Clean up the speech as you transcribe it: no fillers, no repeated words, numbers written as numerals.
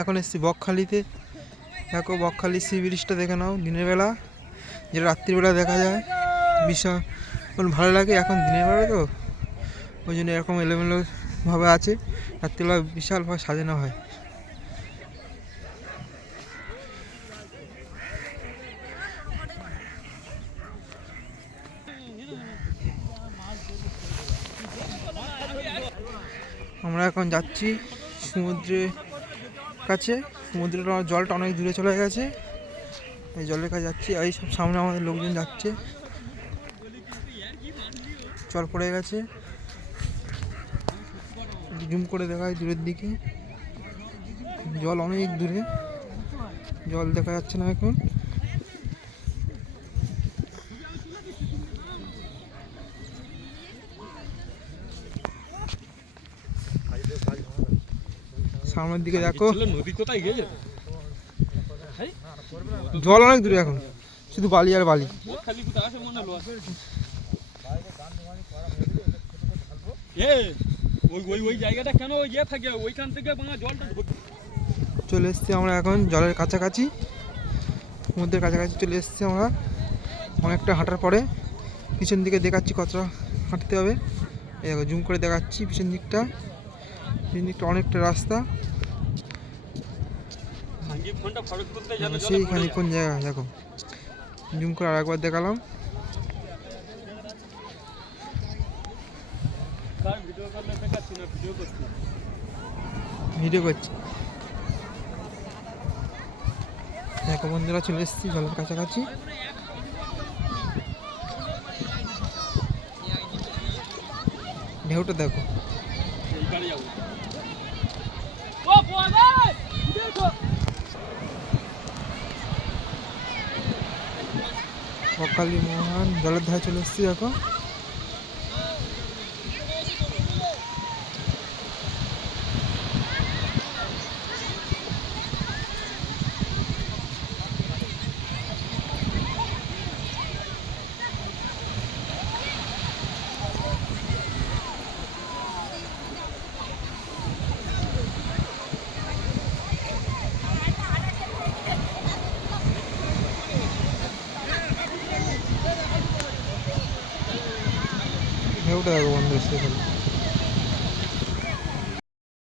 এখন এসেছি বকখালিতে। দেখো বকখালি সি ব্রিজটা দেখে নাও দিনের বেলা, যেটা রাত্রিবেলা দেখা যায়, ভীষণ ভালো লাগে। এখন দিনের বেলা তো ওই জন্য এরকম এলোমেলোভাবে আছে, রাত্রিবেলা বিশালভাবে সাজানো হয়। আমরা এখন যাচ্ছি সমুদ্রের কাছে। সমুদ্রের জলটা অনেক দূরে চলে গেছে, এই জলের কাছে যাচ্ছি। এই সব সামনে আমাদের লোকজন যাচ্ছে, জল পড়ে গেছে, জুম করে দেখায় দূরের দিকে, জল অনেক দূরে, জল দেখা যাচ্ছে না এখন। সামনের দিকে দেখো নদী কোথায় গেছে, জল অনেক দূরে, এখন শুধু বালি আর বালি। ওই জায়গাটা কেন ইয়ে থাকে, ওইখান থেকে জলটা চলে এসছি আমরা এখন জলের কাছাকাছি, সমুদ্রের কাছাকাছি চলে এসছি আমরা। অনেকটা হাঁটার পরে পিছন দিকে দেখাচ্ছি কতটা হাঁটতে হবে। এই দেখো জুম করে দেখাচ্ছি পিছন দিকটা অনেকটা রাস্তা। সেইখানে কোন জায়গা দেখো, জুম করে আরেকবার দেখালাম। ভিডিও করছি। দেখো বন্ধুরা চলে এসেছি জলের কাছাকাছি। ঢেউটা দেখো, বকখালি মহান জলের ধারে চলে এসেছি দেখো। ঢেউটা দেখো বন্ধু এসে